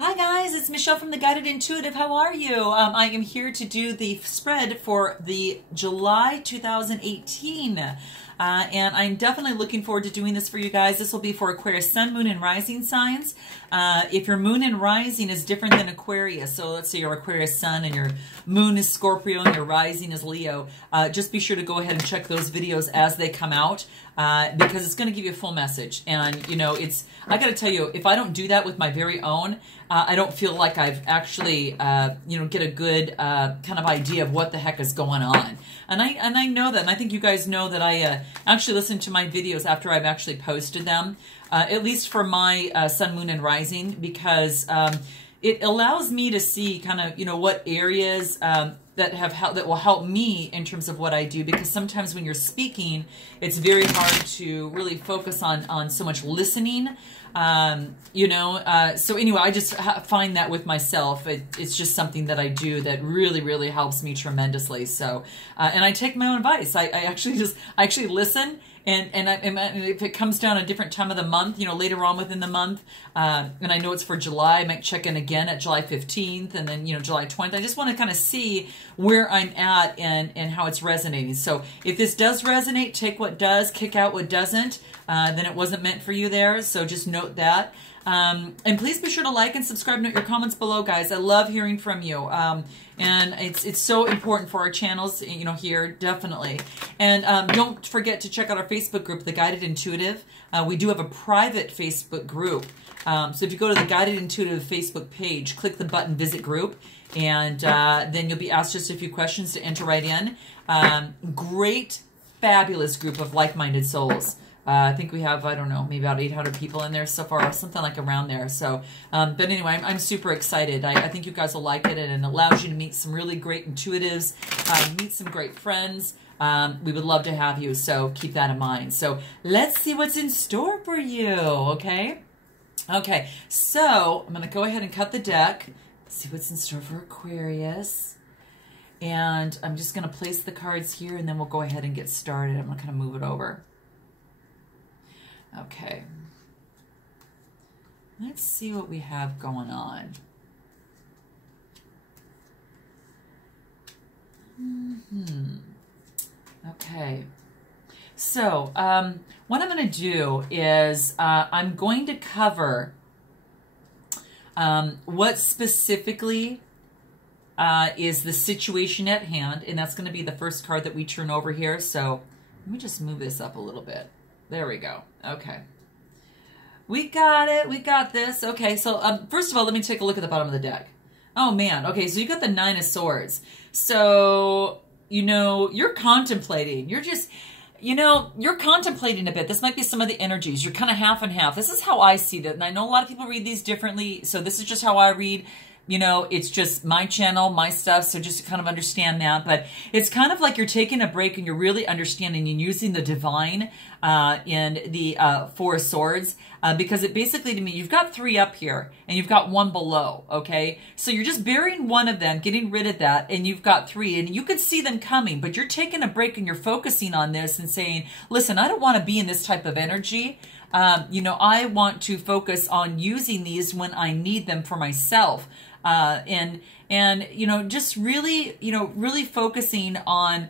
Hi guys, it's Michelle from The Guided Intuitive. How are you? I am here to do the spread for the July 2018. And I'm definitely looking forward to doing this for you guys. This will be for Aquarius Sun, Moon, and Rising signs. If your Moon and Rising is different than Aquarius, so let's say your Aquarius Sun and your Moon is Scorpio and your Rising is Leo, just be sure to go ahead and check those videos as they come out because it's going to give you a full message. And, you know, I got to tell you, if I don't do that with my very own, I don't feel like I've actually, get a good kind of idea of what the heck is going on. And I know that, and I think you guys know that I actually listen to my videos after I've actually posted them, at least for my Sun, Moon, and Rising, because it allows me to see kind of, what areas that will help me in terms of what I do, because sometimes when you're speaking, it's very hard to really focus on so much listening. So anyway, I just find that with myself, it's just something that I do that really, really helps me tremendously. So, and I take my own advice. I actually listen. And if it comes down a different time of the month, later on within the month, and I know it's for July, I might check in again at July 15th and then, July 20th. I just want to kind of see where I'm at and how it's resonating. So if this does resonate, take what does, kick out what doesn't, then it wasn't meant for you there. So just note that. And please be sure to like and subscribe. Note your comments below, guys. I love hearing from you. And it's so important for our channels, here, definitely. And don't forget to check out our Facebook group, The Guided Intuitive. We do have a private Facebook group. So if you go to the Guided Intuitive Facebook page, click the button Visit Group, and then you'll be asked just a few questions to enter right in. Great, fabulous group of like-minded souls. I think we have, I don't know, maybe about 800 people in there so far, something like around there. So, but anyway, I'm super excited. I think you guys will like it, and it allows you to meet some really great intuitives, meet some great friends. We would love to have you, so keep that in mind. So let's see what's in store for you, okay? Okay, so I'm going to go ahead and cut the deck, see what's in store for Aquarius. And I'm just going to place the cards here, and then we'll go ahead and get started. I'm going to kind of move it over. Okay, let's see what we have going on. Okay, so what I'm going to do is I'm going to cover what specifically is the situation at hand, and that's going to be the first card that we turn over here. So let me just move this up a little bit. There we go. Okay. We got it. We got this. Okay, so first of all, let me take a look at the bottom of the deck. Oh, man. Okay, so you got the Nine of Swords. So, you're contemplating. You're just, you're contemplating a bit. This might be some of the energies. You're kind of half and half. This is how I see that. And I know a lot of people read these differently, so this is just how I read. It's just my channel, my stuff, so just to kind of understand that. But it's kind of like you're taking a break and you're really understanding and using the divine in the Four of Swords. Because it basically, to me, you've got 3 up here and you've got 1 below, okay? So you're just burying one of them, getting rid of that, and you've got 3. And you could see them coming, but you're taking a break and you're focusing on this and saying, listen, I don't want to be in this type of energy. I want to focus on using these when I need them for myself. And just really, really focusing on,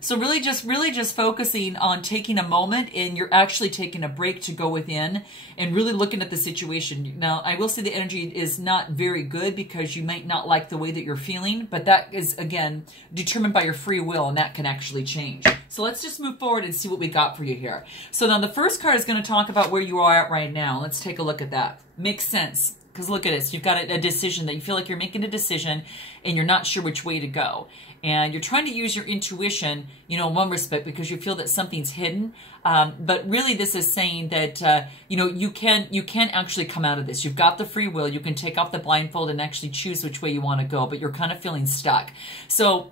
so really just focusing on taking a moment, and you're actually taking a break to go within and really looking at the situation. Now, I will say the energy is not very good because you might not like the way that you're feeling, but that is, again, determined by your free will, and that can actually change. So let's just move forward and see what we got for you here. So now the first card is going to talk about where you are at right now. Let's take a look at that. Makes sense. Because look at this. You've got a decision that you feel like you're making a decision and you're not sure which way to go. And you're trying to use your intuition, in one respect, because you feel that something's hidden. But really this is saying that, you can actually come out of this. You've got the free will. You can take off the blindfold and actually choose which way you want to go, but you're kind of feeling stuck. So,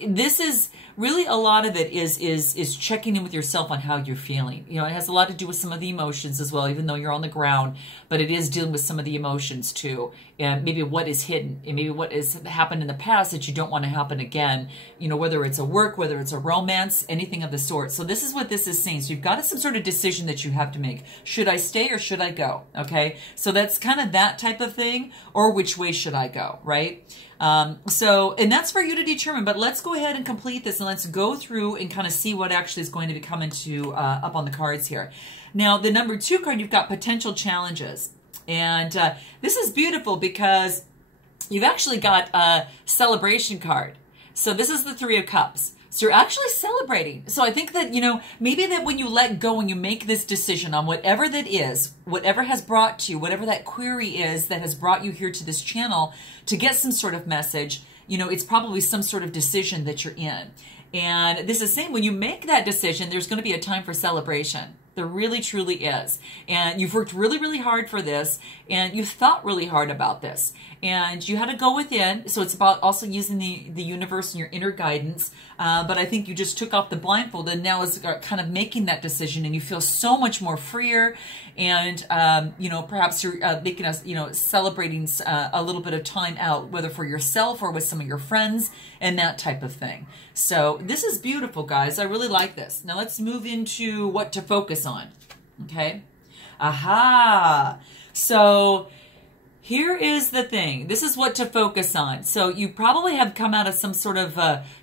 this is really a lot of it is checking in with yourself on how you're feeling. It has a lot to do with some of the emotions as well, even though you're on the ground, but it is dealing with some of the emotions too. And maybe what is hidden and maybe what has happened in the past that you don't want to happen again. again, you know, whether it's a work, whether it's a romance, anything of the sort. So this is what this is saying. So you've got some sort of decision that you have to make. Should I stay or should I go? Okay. So that's kind of that type of thing, or which way should I go? Right. And that's for you to determine, but let's go ahead and complete this and let's go through and kind of see what actually is going to be coming to, up on the cards here. Now, the number 2 card, you've got potential challenges. And, this is beautiful because you've actually got a celebration card. So this is the 3 of Cups. So you're actually celebrating. So I think that, you know, maybe that when you let go and you make this decision on whatever that is, whatever has brought to you, whatever that query is that has brought you here to this channel to get some sort of message, you know, it's probably some sort of decision that you're in. And this is saying when you make that decision, there's going to be a time for celebration. There really, truly is. And you've worked really, really hard for this, and you've thought really hard about this. And you had to go within, so it's about also using the universe and your inner guidance. But I think you just took off the blindfold, and now is kind of making that decision, and you feel so much more freer. And, you know, perhaps you're making us, you know, celebrating a little bit of time out, whether for yourself or with some of your friends and that type of thing. So this is beautiful, guys. I really like this. Now let's move into what to focus on. Okay. Aha. So here is the thing. This is what to focus on. So you probably have come out of some sort of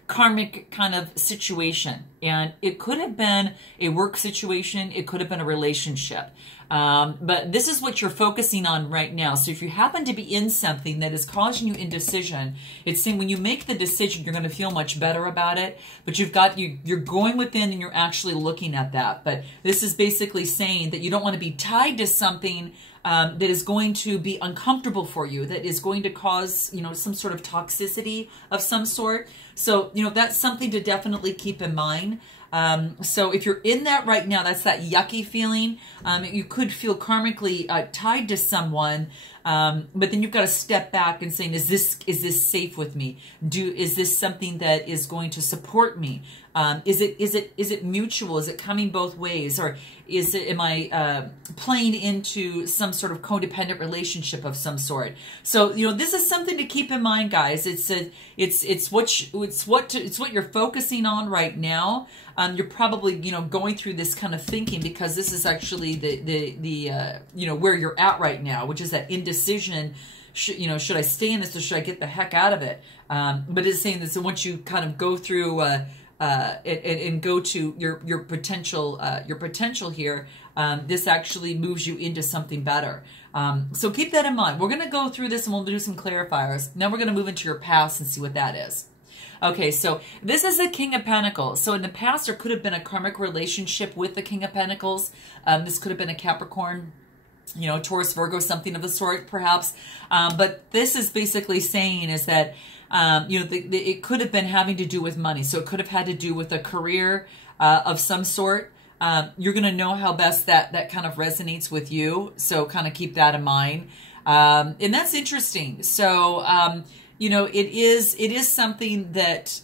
karmic kind of situation. And it could have been a work situation. It could have been a relationship. But this is what you're focusing on right now. So if you happen to be in something that is causing you indecision, it's saying when you make the decision, you're going to feel much better about it. But you're going within and you're actually looking at that. But this is basically saying that you don't want to be tied to something that is going to be uncomfortable for you, that is going to cause, you know, some sort of toxicity of some sort. So, you know, that's something to definitely keep in mind. So if you're in that right now, that's that yucky feeling. You could feel karmically tied to someone, but then you've got to step back and saying, is this safe with me? Is this something that is going to support me? Is it mutual? Is it coming both ways? Or am I playing into some sort of codependent relationship of some sort? So, you know, this is something to keep in mind, guys. It's what you're focusing on right now. You're probably, you know, going through this kind of thinking because this is actually the you know, where you're at right now, which is that indecision. You know, should I stay in this or should I get the heck out of it? But it's saying that so once you kind of go through and go to your potential here, this actually moves you into something better. So keep that in mind. We're going to go through this and we'll do some clarifiers. Then we're going to move into your past and see what that is. Okay, so this is the King of Pentacles. So in the past, there could have been a karmic relationship with the King of Pentacles. This could have been a Capricorn, you know, Taurus, Virgo, something of the sort, perhaps. But this is basically saying is that, you know, it could have been having to do with money. So it could have had to do with a career of some sort. You're going to know how best that kind of resonates with you. So kind of keep that in mind. And that's interesting. So, you know, it is something that,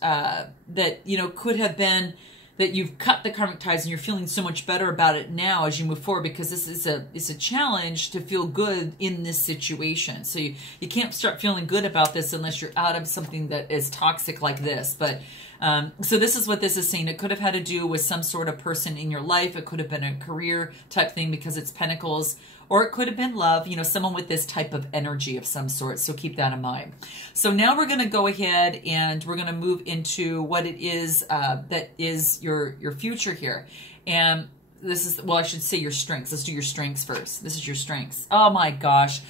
you know, could have been that you've cut the karmic ties and you're feeling so much better about it now as you move forward, because this is a challenge to feel good in this situation. So you can't start feeling good about this unless you're out of something that is toxic like this. But so this is what this is saying. It could have had to do with some sort of person in your life. It could have been a career type thing because it's Pentacles, or it could have been love, you know, someone with this type of energy of some sort. So keep that in mind. So now we're going to go ahead and we're going to move into what it is that is your future here. And this is, well, I should say your strengths. Let's do your strengths first. This is your strengths. Oh my gosh.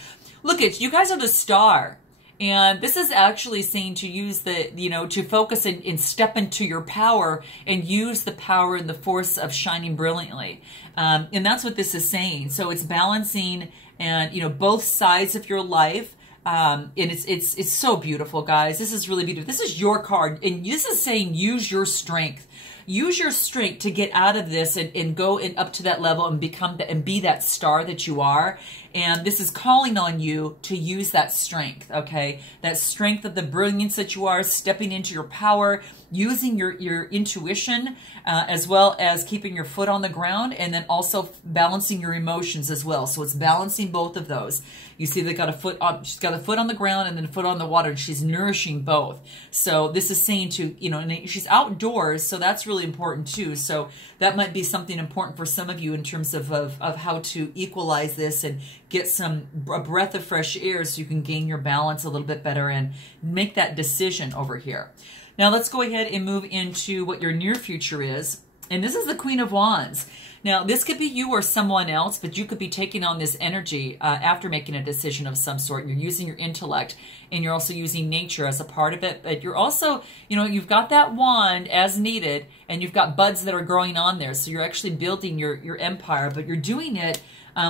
Look at you guys are the star. And this is actually saying to use the, you know, to focus and step into your power and use the power and the force of shining brilliantly. And that's what this is saying. So it's balancing and, you know, both sides of your life. And it's so beautiful, guys. This is really beautiful. This is your card. And this is saying use your strength. use your strength to get out of this and go up to that level and become and be that star that you are. And this is calling on you to use that strength, okay? That strength of the brilliance that you are, stepping into your power, using your intuition, as well as keeping your foot on the ground, and then also balancing your emotions as well. So it's balancing both of those. You see, they got a foot on, she's got a foot on the ground and then a foot on the water, and she's nourishing both. So this is saying to, you know, and she's outdoors, so that's really important too. So that might be something important for some of you in terms of how to equalize this and get a breath of fresh air so you can gain your balance a little bit better and make that decision over here. Now let's go ahead and move into what your near future is. And this is the Queen of Wands. Now, this could be you or someone else, but you could be taking on this energy after making a decision of some sort. You're using your intellect, and you're also using nature as a part of it. But you're also, you know, you've got that wand as needed, and you've got buds that are growing on there. So you're actually building your empire, but you're doing it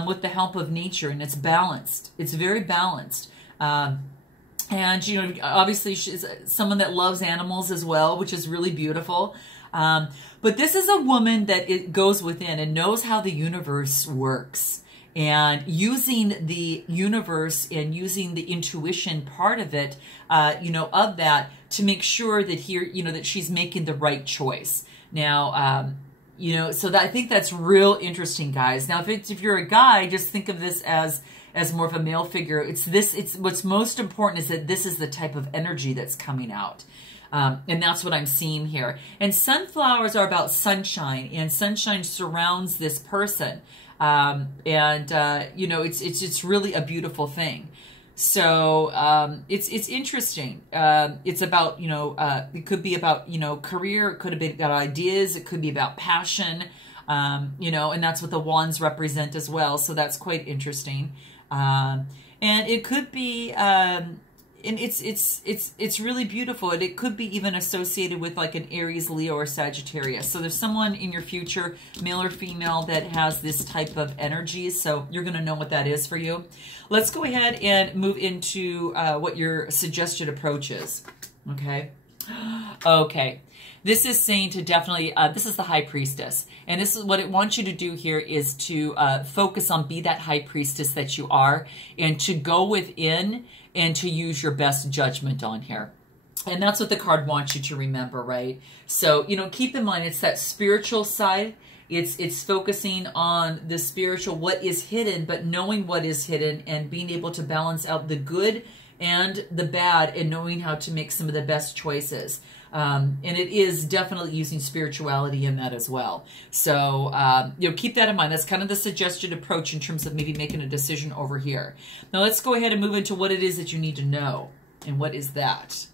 with the help of nature, and it's balanced. It's very balanced. And, you know, obviously she's someone that loves animals as well, which is really beautiful. But this is a woman that it goes within and knows how the universe works, and using the universe and using the intuition part of it, you know, of that to make sure that here, you know, that she's making the right choice. Now, you know, so that, I think that's real interesting, guys. Now, if you're a guy, just think of this as more of a male figure. It's what's most important is that this is the type of energy that's coming out. And that's what I'm seeing here. And sunflowers are about sunshine, and sunshine surrounds this person. You know, it's really a beautiful thing. So it's interesting. It's about, you know, it could be about, you know, career. It could have been about ideas. It could be about passion. You know, and that's what the wands represent as well. So that's quite interesting. And it could be, and it's really beautiful. And it could be even associated with like an Aries, Leo, or Sagittarius. So there's someone in your future, male or female, that has this type of energy. So you're going to know what that is for you. Let's go ahead and move into what your suggested approach is. Okay. Okay. This is saying to definitely, this is the High Priestess. And this is what it wants you to do here is to focus on be that High Priestess that you are, and to go within and to use your best judgment on here. And that's what the card wants you to remember, right? So, you know, keep in mind, it's that spiritual side. It's focusing on the spiritual, what is hidden, but knowing what is hidden and being able to balance out the good and the bad, and knowing how to make some of the best choices. And it is definitely using spirituality in that as well. So, you know, keep that in mind. That's kind of the suggested approach in terms of maybe making a decision over here. Now, let's go ahead and move into what it is that you need to know. And what is that?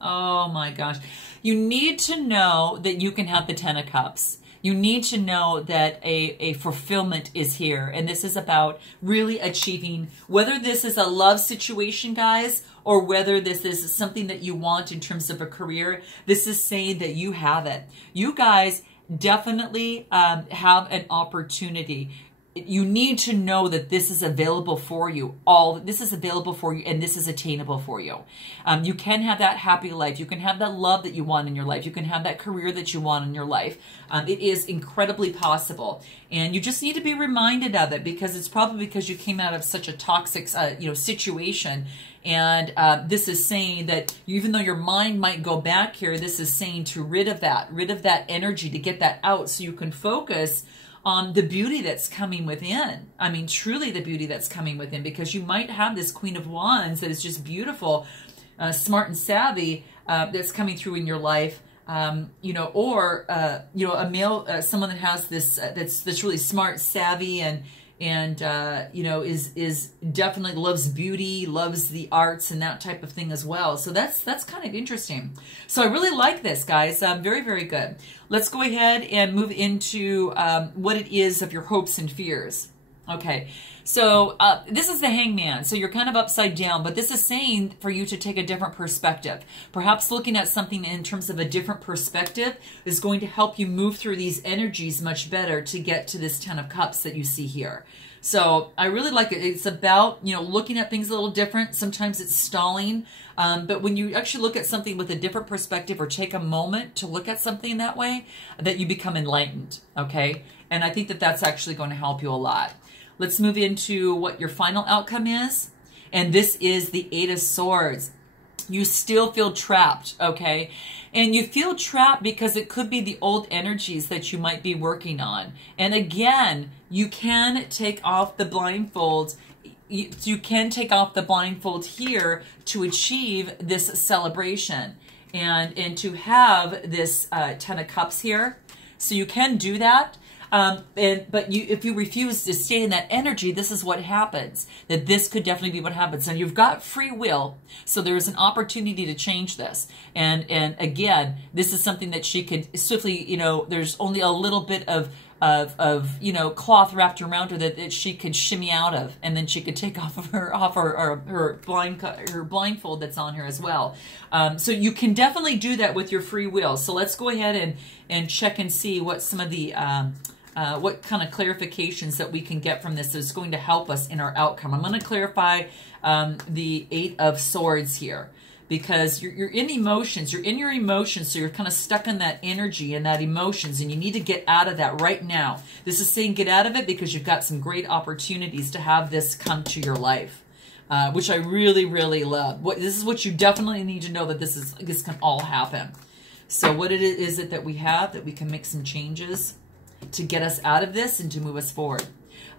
Oh, my gosh. You need to know that you can have the Ten of Cups. You need to know that a fulfillment is here. And this is about really achieving, whether this is a love situation, guys, or whether this is something that you want in terms of a career. This is saying that you have it. You guys definitely have an opportunity. You need to know that this is available for you. This is available for you, and this is attainable for you. You can have that happy life. You can have that love that you want in your life. You can have that career that you want in your life. It is incredibly possible, and you just need to be reminded of it, because it's probably because you came out of such a toxic, you know, situation. And this is saying that even though your mind might go back here, this is saying to rid of that energy, to get that out, so you can focus on the beauty that's coming within. I mean, truly the beauty that's coming within, because you might have this Queen of Wands that is just beautiful, smart and savvy, that's coming through in your life, you know, or, you know, a male, someone that has this, that's really smart, savvy, and you know, is definitely loves beauty, loves the arts and that type of thing as well. So that's kind of interesting. So I really like this, guys. Very, very good. Let's go ahead and move into what it is of your hopes and fears. Okay, so this is the Hangman. So you're kind of upside down, but this is saying for you to take a different perspective. Perhaps looking at something in terms of a different perspective is going to help you move through these energies much better to get to this Ten of Cups that you see here. So I really like it. It's about, you know, looking at things a little different. Sometimes it's stalling, but when you actually look at something with a different perspective or take a moment to look at something that way, that you become enlightened, okay? And I think that that's actually going to help you a lot. Let's move into what your final outcome is. And this is the Eight of Swords. You still feel trapped, okay? And you feel trapped because it could be the old energies that you might be working on. And again, you can take off the blindfold. You can take off the blindfold here to achieve this celebration and to have this Ten of Cups here. So you can do that. But if you refuse to stay in that energy, this is what happens. That this could definitely be what happens. And you've got free will, so there is an opportunity to change this. And again, this is something that she could swiftly, you know, there's only a little bit of you know, cloth wrapped around her that she could shimmy out of, and then she could take off of her blindfold that's on her as well. So you can definitely do that with your free will. So let's go ahead and check and see what some of the what kind of clarifications that we can get from this is going to help us in our outcome. I'm going to clarify the Eight of Swords here, because you're in emotions, you're in your emotions, so you're kind of stuck in that energy and that emotions, and you need to get out of that right now. This is saying get out of it because you've got some great opportunities to have this come to your life, which I really, really love. This is what you definitely need to know, that this can all happen. So what is it that we have that we can make some changes to get us out of this and to move us forward?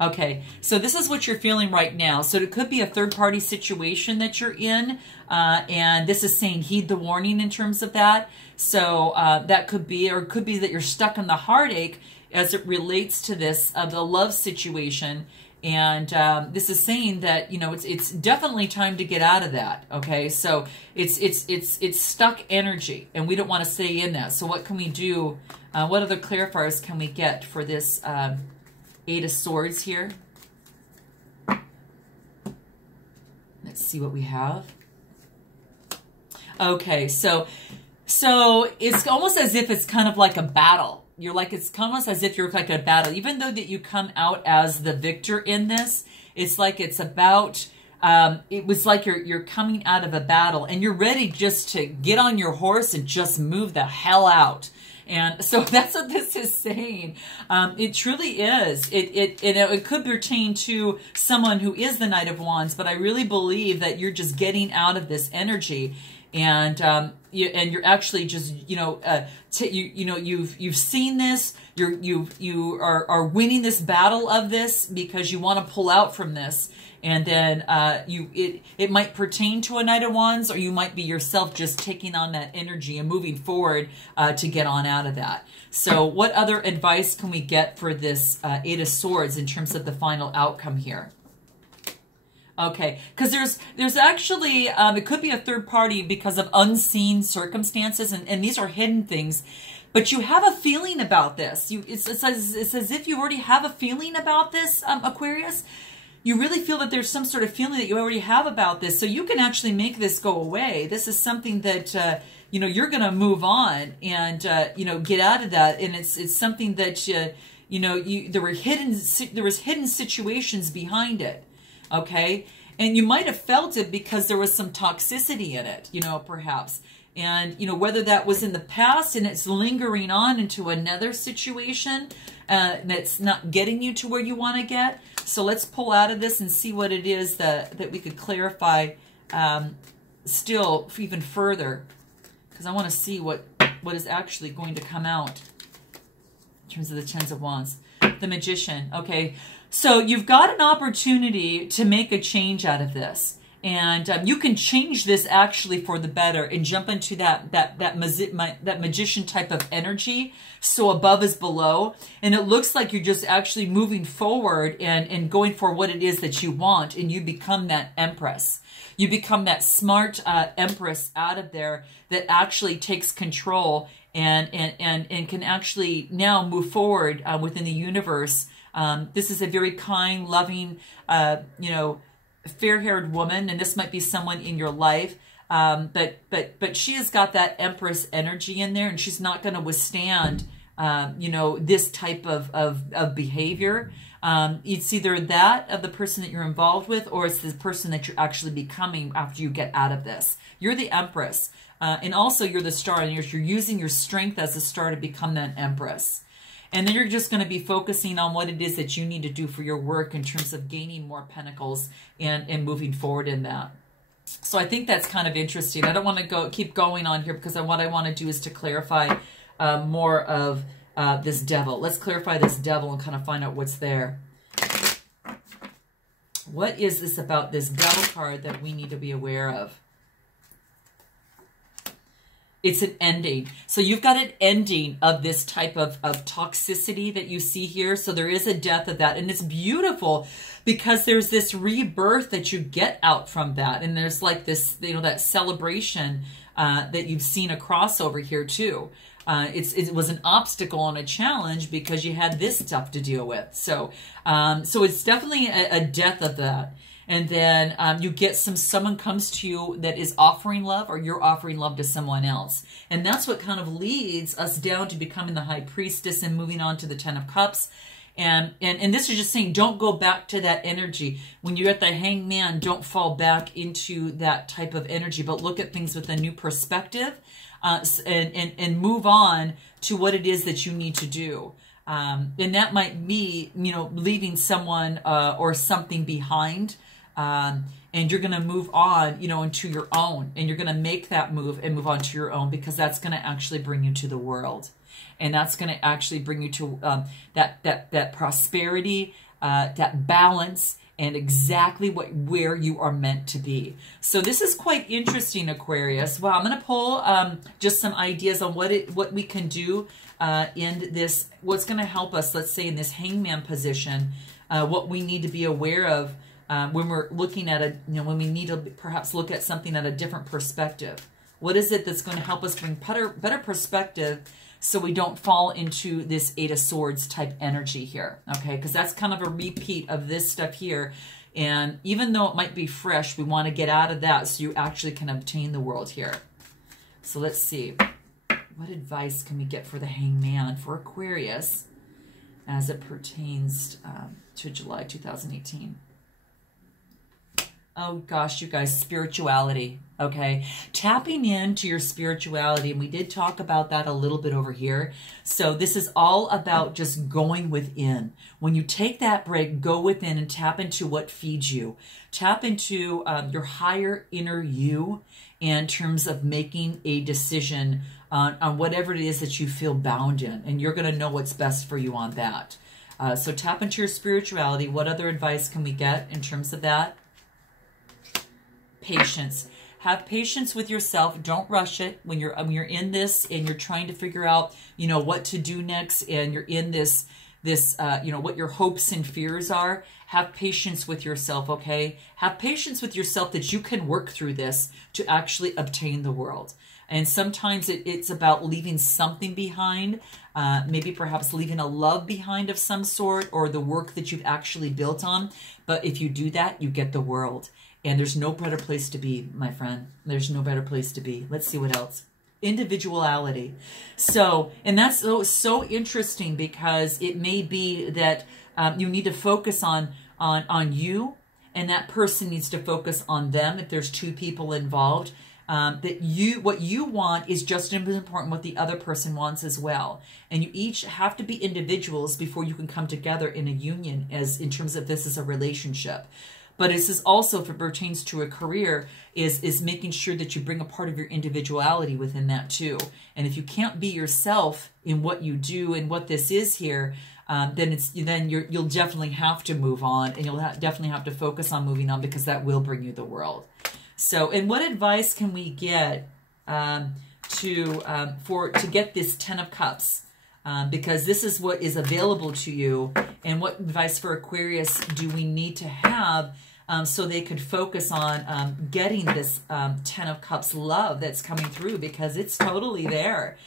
Okay, so this is what you're feeling right now. So it could be a third-party situation that you're in, and this is saying heed the warning in terms of that. So that could be, or it could be that you're stuck in the heartache as it relates to this, the love situation. And this is saying that, you know, it's definitely time to get out of that. Okay, so it's stuck energy, and we don't want to stay in that. So what can we do? What other clarifiers can we get for this Eight of Swords here? Let's see what we have. Okay, so it's almost as if it's kind of like a battle. It's almost as if you're like a battle. Even though that you come out as the victor in this, it's like it's about, it was like you're coming out of a battle and you're ready just to get on your horse and just move the hell out. And so that's what this is saying. It truly is. It could pertain to someone who is the Knight of Wands, but I really believe that you're just getting out of this energy, and you're actually just, you know, you've seen this. You are winning this battle of this because you want to pull out from this. And then it might pertain to a Knight of Wands, or you might be yourself just taking on that energy and moving forward to get on out of that. So what other advice can we get for this Eight of Swords in terms of the final outcome here? Okay, because there's actually, it could be a third party because of unseen circumstances, and these are hidden things. But you have a feeling about this. It's as if you already have a feeling about this, Aquarius. You really feel that there's some sort of feeling that you already have about this, so you can actually make this go away. This is something that you know, you're going to move on and you know, get out of that. And it's something that you know, there was hidden situations behind it. Okay, and you might have felt it because there was some toxicity in it, you know, perhaps. And, you know, whether that was in the past and it's lingering on into another situation that's not getting you to where you want to get. So let's pull out of this and see what it is that we could clarify still even further, because I want to see what is actually going to come out in terms of the Tens of Wands. The Magician. Okay, so you've got an opportunity to make a change out of this. And you can change this actually for the better and jump into that magician type of energy. So above is below. And it looks like you're just actually moving forward and going for what it is that you want. And you become that empress. You become that smart empress out of there that actually takes control and can actually now move forward within the universe This is a very kind, loving, you know, fair-haired woman, and this might be someone in your life. But she has got that Empress energy in there, and she's not going to withstand, you know, this type of behavior. It's either that of the person that you're involved with, or it's the person that you're actually becoming after you get out of this. You're the Empress, and also you're the star, and you're using your strength as a star to become that Empress. And then you're just going to be focusing on what it is that you need to do for your work in terms of gaining more pentacles and moving forward in that. So I think that's kind of interesting. I don't want to keep going on here because what I want to do is to clarify more of this devil. Let's clarify this devil and kind of find out what's there. What is this about this devil card that we need to be aware of? It's an ending. So you've got an ending of this type of toxicity that you see here. So there is a death of that. And it's beautiful because there's this rebirth that you get out from that. And there's like this, you know, that celebration that you've seen across over here too. It was an obstacle and a challenge because you had this stuff to deal with. So it's definitely a death of that. And then you get someone comes to you that is offering love, or you're offering love to someone else. And that's what kind of leads us down to becoming the High Priestess and moving on to the Ten of Cups. And this is just saying, don't go back to that energy. When you're at the Hangman, don't fall back into that type of energy, but look at things with a new perspective and move on to what it is that you need to do. And that might be, you know, leaving someone or something behind. And you're going to move on, you know, into your own, and you're going to make that move and move on to your own, because that's going to actually bring you to the world. And that's going to actually bring you to that prosperity, that balance, and exactly where you are meant to be. So this is quite interesting, Aquarius. Well, I'm going to pull just some ideas on what we can do in this, what's going to help us, let's say, in this Hangman position, what we need to be aware of when we're looking at when we need to perhaps look at something at a different perspective. What is it that's going to help us bring better perspective so we don't fall into this Eight of Swords type energy here, okay? Because that's kind of a repeat of this stuff here. And even though it might be fresh, we want to get out of that so you actually can obtain the world here. So let's see. What advice can we get for the Hangman for Aquarius as it pertains to July 2018? Oh gosh, you guys, spirituality, okay? Tapping into your spirituality, and we did talk about that a little bit over here. So this is all about just going within. When you take that break, go within and tap into what feeds you. Tap into your higher inner you in terms of making a decision on whatever it is that you feel bound in, and you're going to know what's best for you on that. So tap into your spirituality. What other advice can we get in terms of that? Patience. Have patience with yourself. Don't rush it when you're in this and you're trying to figure out, you know, what to do next, and you're in this you know, what your hopes and fears are. Have patience with yourself, okay? Have patience with yourself that you can work through this to actually obtain the world. And sometimes it's about leaving something behind, maybe perhaps leaving a love behind of some sort, or the work that you've actually built on. But if you do that, you get the world. And there's no better place to be, my friend. There's no better place to be. Let's see what else. Individuality. So, and that's so interesting, because it may be that you need to focus on you, and that person needs to focus on them if there's two people involved. That what you want is just as important what the other person wants as well. And you each have to be individuals before you can come together in a union, as in terms of this is a relationship. But this is also, if it pertains to a career, is making sure that you bring a part of your individuality within that too. And if you can't be yourself in what you do and what this is here, then you'll definitely have to move on, and you'll definitely have to focus on moving on, because that will bring you the world. So, and what advice can we get to get this Ten of Cups? Because this is what is available to you, and what advice for Aquarius do we need to have so they could focus on getting this Ten of Cups love that's coming through, because it's totally there.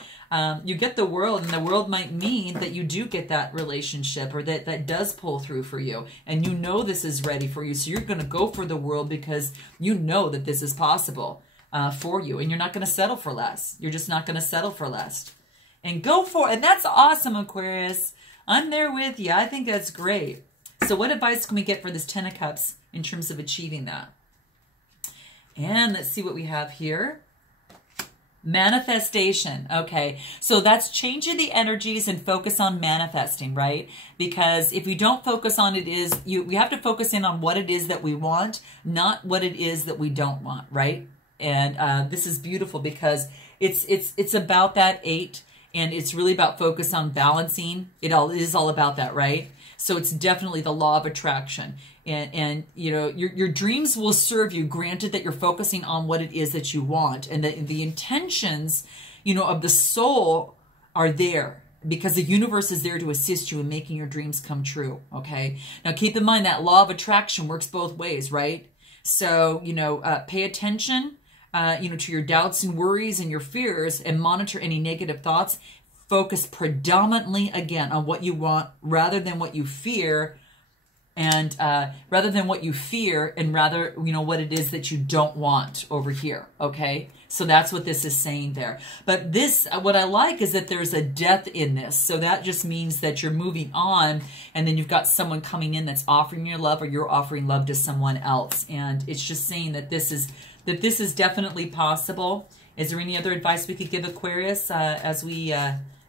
you get the world, and the world might mean that you do get that relationship, or that does pull through for you, and you know this is ready for you. So you're going to go for the world because you know that this is possible for you, and you're not going to settle for less. You're just not going to settle for less. And go for it. And that's awesome, Aquarius. I'm there with you. I think that's great. So what advice can we get for this Ten of Cups in terms of achieving that? And let's see what we have here. Manifestation. Okay, so that's changing the energies and focus on manifesting, right? Because if we don't focus on we have to focus in on what it is that we want, not what it is that we don't want, right? And this is beautiful because it's about that 8, and it's really about focus on balancing. It is all about that, right? So it's definitely the law of attraction. And you know, your dreams will serve you, granted that you're focusing on what it is that you want, and the intentions, you know, of the soul are there, because the universe is there to assist you in making your dreams come true. Okay. Now keep in mind that law of attraction works both ways, right? So, you know, pay attention, you know, to your doubts and worries and your fears, and monitor any negative thoughts. Focus predominantly again on what you want rather than what you fear. And rather, you know, what it is that you don't want over here, okay? So that's what this is saying there. But this, what I like is that there's a death in this. So that just means that you're moving on, and then you've got someone coming in that's offering you love, or you're offering love to someone else. And it's just saying that this is definitely possible. Is there any other advice we could give Aquarius as we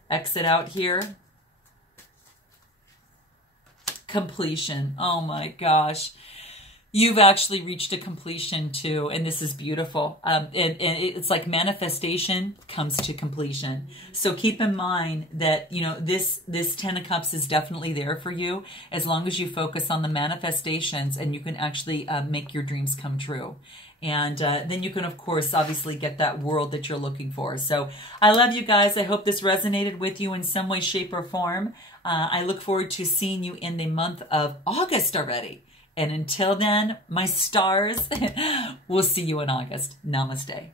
exit out here? Completion. Oh my gosh. You've actually reached a completion too, and this is beautiful. And it's like manifestation comes to completion. So keep in mind that, you know, this Ten of Cups is definitely there for you, as long as you focus on the manifestations, and you can actually make your dreams come true. And then you can, of course, obviously get that world that you're looking for. So I love you guys. I hope this resonated with you in some way, shape, or form. I look forward to seeing you in the month of August already. And until then, my stars, we'll see you in August. Namaste.